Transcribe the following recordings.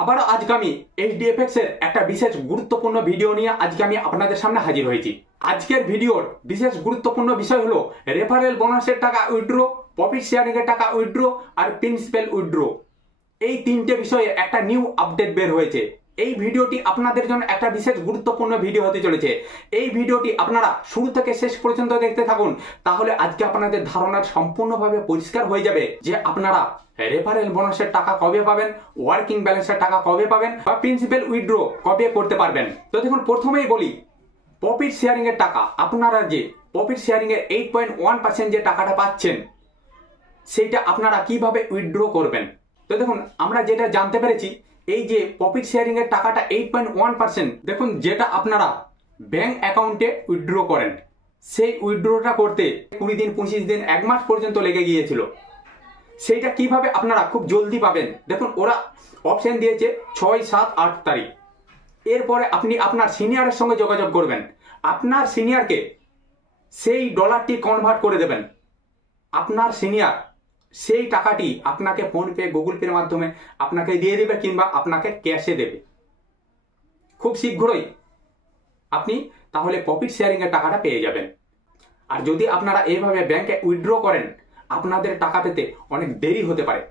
আবারও আজকে আমি এইচডিএফএক্স এর একটা বিশেষ গুরুত্বপূর্ণ ভিডিও নিয়ে আজকে আমি আপনাদের সামনে হাজির হয়েছি। আজকের ভিডিওর বিশেষ গুরুত্বপূর্ণ বিষয় হলো রেফারেল বোনাসের টাকা উইথড্র, প্রফিট শেয়ারিং এর টাকা উইথড্র আর প্রিন্সিপাল উইথড্র। এই তিনটে বিষয়ে একটা নিউ আপডেট বের হয়েছে। এই ভিডিওটি আপনাদের জন্য একটা বিশেষ গুরুত্বপূর্ণ ভিডিও হতে চলেছে। এই ভিডিওটি আপনারা শুরু থেকে শেষ পর্যন্ত দেখতে থাকুন, তাহলে আজকে আপনাদের ধারণা সম্পূর্ণভাবে পরিষ্কার হয়ে যাবে যে আপনারা রেফারেল বোনাসের টাকা কবে পাবেন, ওয়ার্কিং ব্যালেন্সের টাকা কবে পাবেন বা প্রিন্সিপাল উইথড্র কবে করতে পারবেন। তো দেখুন, প্রথমেই বলি প্রফিট শেয়ারিং এর টাকা। আপনারা যে প্রফিট শেয়ারিং এর 8.1% যে টাকাটা পাচ্ছেন, সেইটা আপনারা কিভাবে উইথড্র করবেন। তো দেখুন, আমরা যেটা জানতে পেরেছি, এই যে প্রফিট শেয়ারিং এর টাকাটা 8.1%, দেখুন যেটা আপনারা ব্যাংক অ্যাকাউন্টে উইথড্র করেন, সেই উইথড্রটা করতে 20 দিন 25 দিন 1 মাস পর্যন্ত লেগে গিয়েছিল। সেইটা কিভাবে আপনারা খুব জলদি পাবেন, দেখুন ওরা অপশন দিয়েছে 6, 7, 8 তারিখ। এরপরে আপনি আপনার সিনিয়রের সঙ্গে যোগাযোগ করবেন, আপনার সিনিয়রকে সেই ডলারটি কনভার্ট করে দেবেন। আপনার সিনিয়র সেই টাকাটি আপনাকে ফোনপে, গুগল পের মাধ্যমে আপনাকে দিয়ে দেবে কিংবা আপনাকে ক্যাশে দেবে। খুব শীঘ্রই আপনি তাহলে প্রফিট শেয়ারিং এর টাকাটা পেয়ে যাবেন। আর যদি আপনারা এইভাবে ব্যাংকে উইথড্র করেন, আপনাদের টাকা পেতে অনেক দেরি হতে পারে।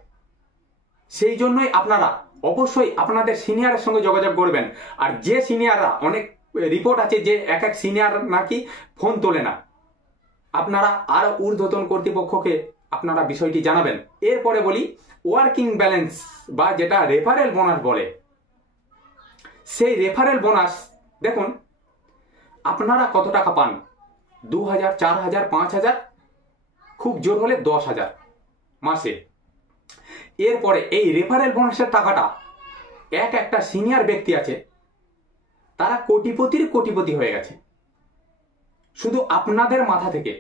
সেই জন্যই আপনারা অবশ্যই আপনাদের সিনিয়রের সঙ্গে যোগাযোগ করবেন। আর যে সিনিয়ররা, অনেক রিপোর্ট আছে যে এক এক সিনিয়র নাকি ফোন তোলে না, আপনারা আরো ঊর্ধ্বতন কর্তৃপক্ষকে আপনারা বিষয়টি জানাবেন। এরপরে বলি ওয়ার্কিং ব্যালেন্স বা যেটা রেফারেল বোনাস বলে, সেই রেফারেল বোনাস দেখুন আপনারা কত টাকা পান, 2000, 4000, 5000, খুব জোর হলে 10,000 মাসে। এরপরে এই রেফারেল বোনাসের টাকাটা একটা সিনিয়র ব্যক্তি আছে, তারা কোটিপতির কোটিপতি হয়ে গেছে শুধু আপনাদের মাথা থেকে।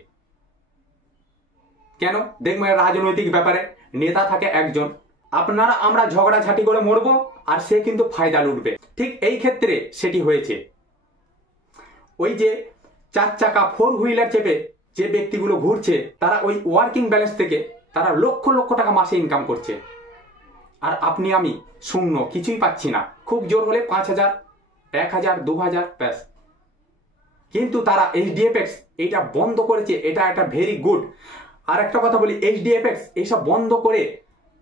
কেন? দেখবেন রাজনৈতিক ব্যাপারে নেতা থাকে একজন, আপনারা আমরা ঝগড়াঝাটি করে মরবো আর সে কিন্তু ফায়দা লুটবে। ঠিক এই ক্ষেত্রে সেটি হয়েছে। ওই যে 4 চাকা 4 হুইলার চেপে যে ব্যক্তিগুলো ঘুরছে, তারা ওই ওয়ার্কিং ব্যালেন্স থেকে তারা লক্ষ লক্ষ টাকা মাসে ইনকাম করছে। আর আপনি আমি শূন্য, কিছুই পাচ্ছি না, খুব জোর হলে 5,000, 1,000, 2,000 ব্যাস। কিন্তু তারা এইচডিএফএক্স এইটা বন্ধ করেছে, এটা একটা ভেরি গুড। আর একটা কথা বলি, এইচডিএফএক্স এইসব বন্ধ করে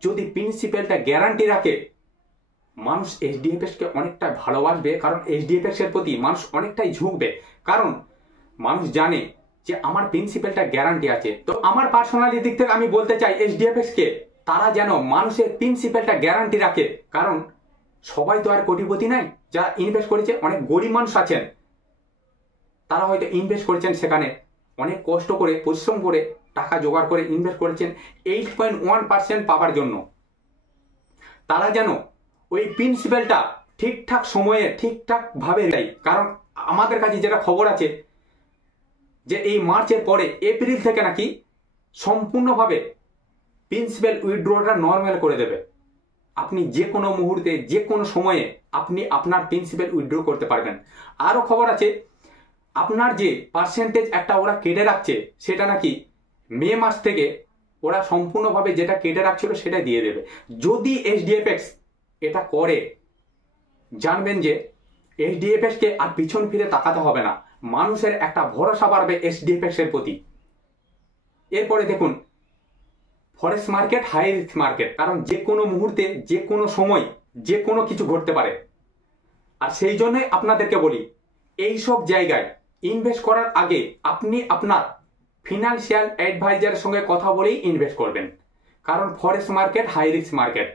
যদি প্রিন্সিপালটা গ্যারান্টি রাখে, মানুষ এইচডিএফএক্স কে অনেকটা ভালোবাসবে। কারণ এইচডিএফএক্স এর প্রতি মানুষ অনেকটাই ঝুঁকবে, কারণ মানুষ জানে যে আমার প্রিন্সিপালটা গ্যারান্টি আছে। তো আমার পার্সোনালি দিক থেকে আমি বলতে চাই এইচডিএফএক্স কে, তারা যেন মানুষের প্রিন্সিপালটা গ্যারান্টি রাখে। কারণ সবাই তো আর কোটিপতি নাই, যারা ইনভেস্ট করেছে অনেক গরিব মানুষ আছেন, তারা হয়তো ইনভেস্ট করেছেন, সেখানে অনেক কষ্ট করে পরিশ্রম করে টাকা জোগাড় করে ইনভেস্ট করেছেন 8.1% পাওয়ার জন্য। তারা যেন ওই প্রিন্সিপালটা ঠিকঠাক সময়ে ঠিকঠাক ভাবে দেয়। কারণ আমাদের কাছে যেটা খবর আছে যে এই মার্চের পরে এপ্রিল থেকে নাকি সম্পূর্ণভাবে প্রিন্সিপাল উইথড্রটা নর্মাল করে দেবে। আপনি যে কোনো মুহূর্তে যে কোনো সময়ে আপনি আপনার প্রিন্সিপাল উইথড্র করতে পারবেন। আরও খবর আছে, আপনার যে পার্সেন্টেজ একটা ওরা কেটে রাখছে, সেটা নাকি মে মাস থেকে ওরা সম্পূর্ণভাবে যেটা কেটে রাখছিল সেটা দিয়ে দেবে। যদি এইচডিএফএক্স এটা করে, জানবেন যে এইচডিএফএক্স কে আর পিছন ফিরে তাকাতে হবে না, মানুষের একটা ভরসা বাড়বে এইচডিএফএক্স এর প্রতি। এরপরে দেখুন forex market, high risk market, কারণ যে কোনো মুহূর্তে যে কোনো সময় যে কোনো কিছু ঘটতে পারে। আর সেই জন্যই আপনাদেরকে বলি, এইসব জায়গায় ইনভেস্ট করার আগে আপনি আপনার ফিনান্সিয়াল অ্যাডভাইজারের সঙ্গে কথা বলেই ইনভেস্ট করবেন, কারণ forex market high risk market.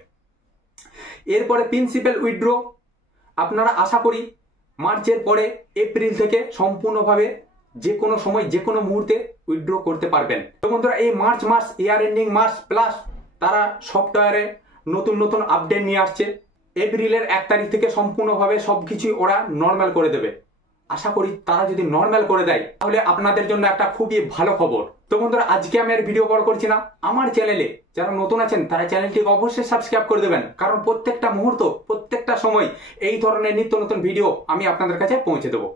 এরপরে প্রিন্সিপাল উইথড্র আপনারা আশা করি মার্চের পরে এপ্রিল থেকে সম্পূর্ণভাবে যে কোনো সময় যে কোনো মুহূর্তে উইথড্র করতে পারবেন। তো বন্ধুরা, এই মার্চ মাস, ইয়ার এন্ডিং মার্চ প্লাস তারা সফটওয়্যারে নতুন নতুন আপডেট নিয়ে আসছে। এপ্রিলের 1 তারিখ থেকে সম্পূর্ণভাবে সবকিছুই ওরা নর্মাল করে দেবে। আশা করি তারা যদি নর্মাল করে দেয়, তাহলে আপনাদের জন্য একটা খুবই ভালো খবর। তো বন্ধুরা, আজকে আমি আর ভিডিও বড় করছি না। আমার চ্যানেলে যারা নতুন আছেন তারা চ্যানেলটিকে অবশ্যই সাবস্ক্রাইব করে দেবেন, কারণ প্রত্যেকটা মুহূর্ত প্রত্যেকটা সময় এই ধরনের নিত্য নতুন ভিডিও আমি আপনাদের কাছে পৌঁছে দেবো।